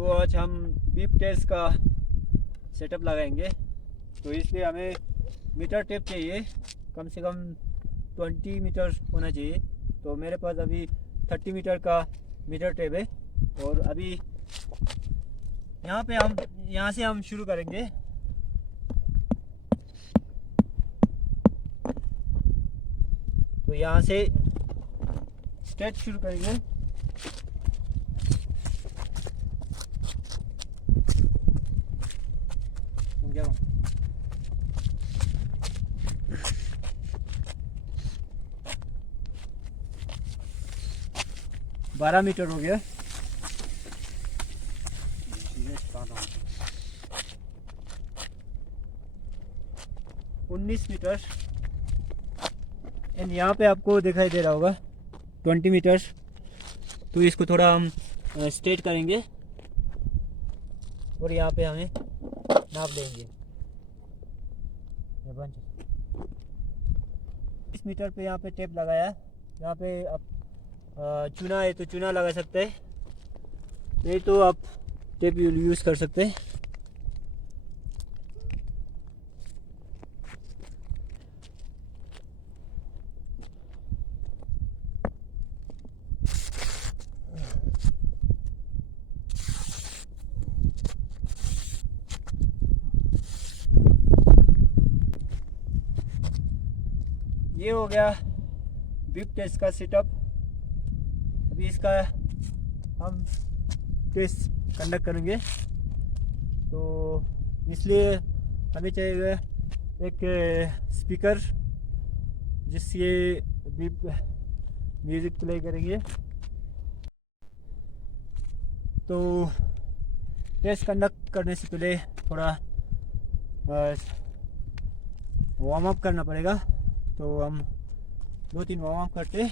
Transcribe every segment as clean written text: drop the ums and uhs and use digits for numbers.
तो आज हम बीप टेस्ट का सेटअप लगाएंगे। तो इसलिए हमें मीटर टेप चाहिए, कम से कम 20 मीटर होना चाहिए। तो मेरे पास अभी 30 मीटर का मीटर टेप है। और अभी यहाँ से हम शुरू करेंगे। तो यहाँ से स्ट्रेच शुरू करेंगे। क्या 12 मीटर हो गया। 19 मीटर एंड यहाँ पे आपको दिखाई दे रहा होगा 20 मीटर। तो इसको थोड़ा हम स्ट्रेट करेंगे और यहाँ पे हमें नाप देंगे। 20 मीटर पे यहाँ पे टेप लगाया। यहाँ पे आप चूना है तो चूना लगा सकते हैं, नहीं तो आप टेप यूज़ कर सकते हैं। ये हो गया बीप टेस्ट का सेटअप। अभी इसका हम टेस्ट कंडक्ट करेंगे। तो इसलिए हमें चाहिए एक स्पीकर जिससे बीप म्यूज़िक प्ले करेंगे। तो टेस्ट कंडक्ट करने से पहले थोड़ा वार्म अप करना पड़ेगा। तो हम 2-3 वार्म अप करते।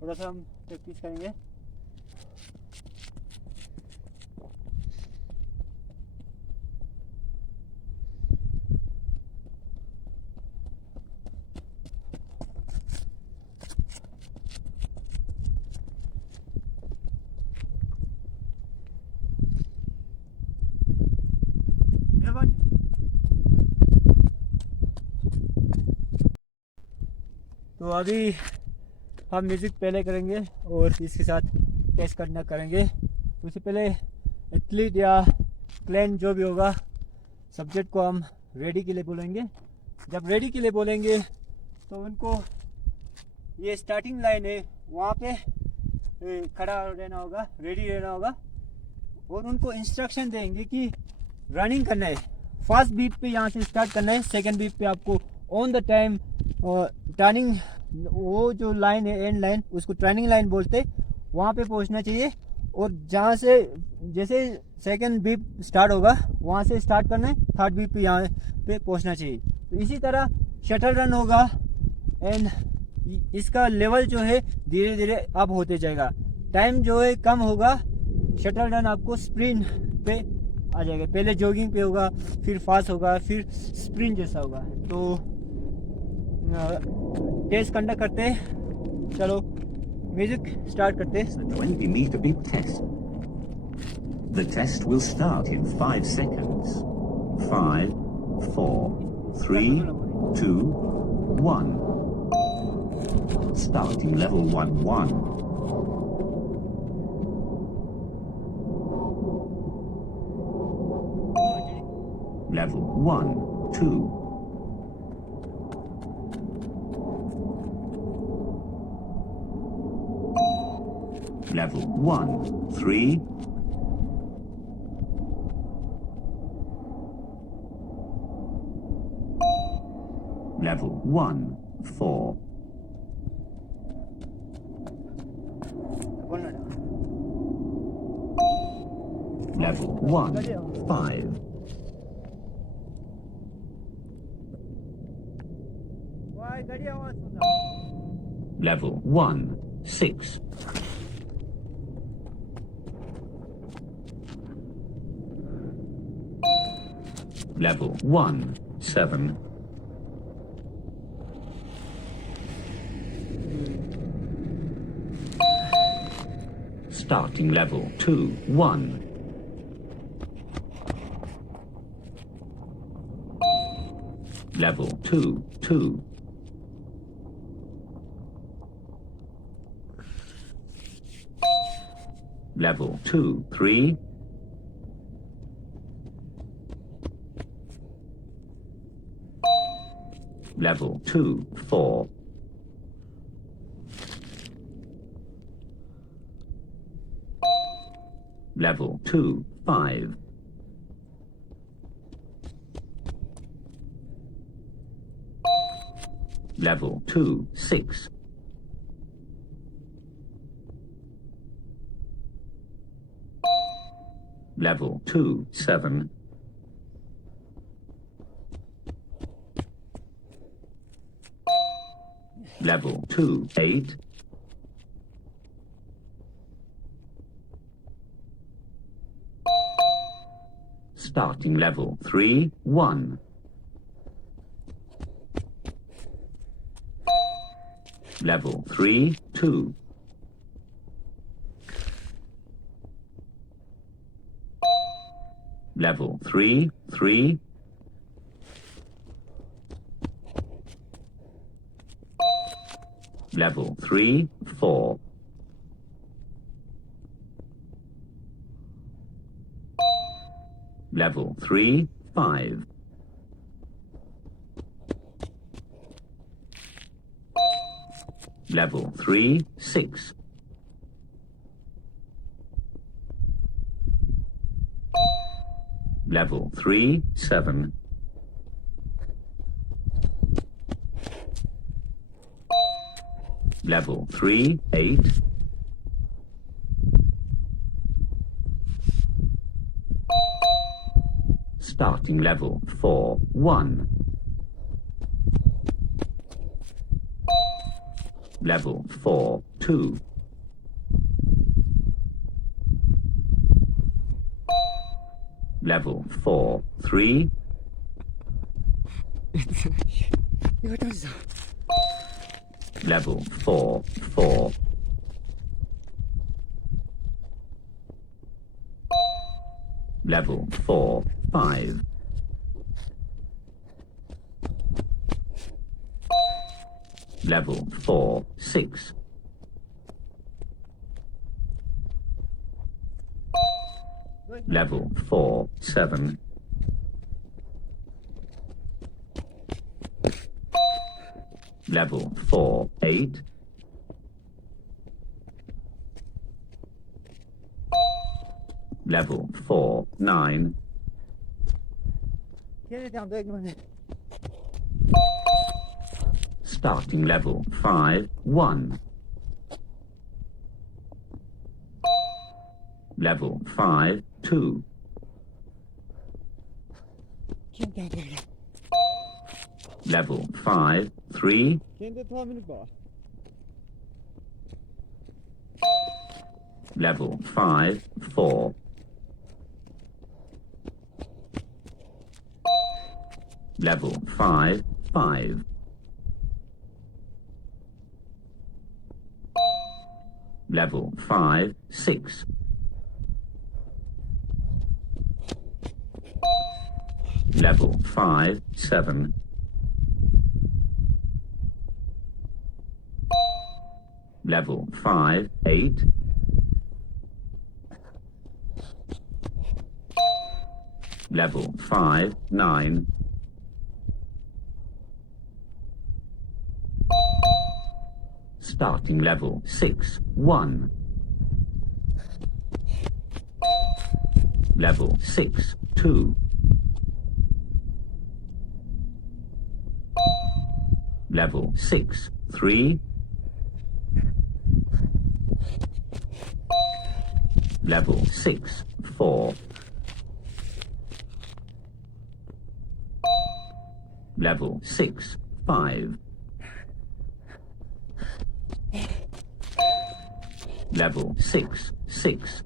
थोड़ा सा हम प्रैक्टिस करेंगे। तो अभी हम म्यूज़िक पहले करेंगे और इसके साथ टेस्ट करना करेंगे। उससे पहले एथलीट या क्लाइंट जो भी होगा, सब्जेक्ट को हम रेडी के लिए बोलेंगे। जब रेडी के लिए बोलेंगे तो उनको ये स्टार्टिंग लाइन है वहाँ पे खड़ा रहना होगा, रेडी रहना होगा। और उनको इंस्ट्रक्शन देंगे कि रनिंग करना है। फर्स्ट बीट पे यहाँ से स्टार्ट करना है। सेकेंड बीट पे आपको ऑन द टाइम टर्निंग, वो जो लाइन है एंड लाइन, उसको टर्निंग लाइन बोलते, वहाँ पे पहुँचना चाहिए। और जहाँ से जैसे सेकंड बीप स्टार्ट होगा वहाँ से स्टार्ट करना है, थर्ड बीप पे यहाँ पे पहुँचना चाहिए। तो इसी तरह शटल रन होगा एंड इसका लेवल जो है धीरे धीरे अप होते जाएगा। टाइम जो है कम होगा। शटल रन आपको स्प्रिंट पे आ जाएगा। पहले जॉगिंग पे होगा, फिर फास्ट होगा, फिर स्प्रिंट जैसा होगा। तो टेस्ट कंडक्ट करते हैं। चलो म्यूजिक स्टार्ट करते हैं। 20 meter beep test. The test will start in 5 seconds. 5, 4, 3, 2, 1. Starting level 1, 1. Level 1, 2. Level 1, 3. Level 1, 4. Level 1, 5. Level 1, 6. Level 1, 7. Starting level 2, 1. Level 2, 2. Level 2, 3. Level 2, 4. Level 2, 5. Level 2, 6. Level 2, 7. Level 2, 8. Starting level 3, 1. Level 3, 2. Level 3, 3. Level 3, 4. Level 3, 5. Level 3, 6. Level 3, 7. Level 3, 8. Starting level 4, 1. Level 4, 2. Level 4, 3. Level 4, 4. Level 4, 5. Level 4, 6. Level 4, 7. Level 4, 8. Level 4, 9. Starting level 5, 1. Level 5, 2. Level 5, 3. Level 5, 4. Level 5, 5. Level 5, 6. Level 5, 7. Level 5, 8. Level 5, 9. Starting level 6, 1. Level 6, 2. Level 6, 3. Level 6, 4. Level 6, 5. Level 6, 6.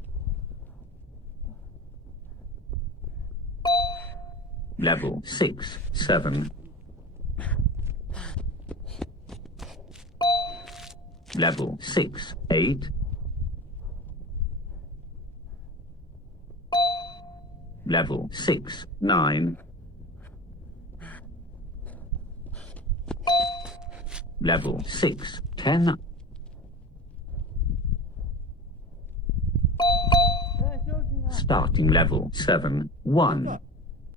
Level 6, 7. Level 6, 8. Level 6, 9. Level 6, 10. Starting level 7, 1.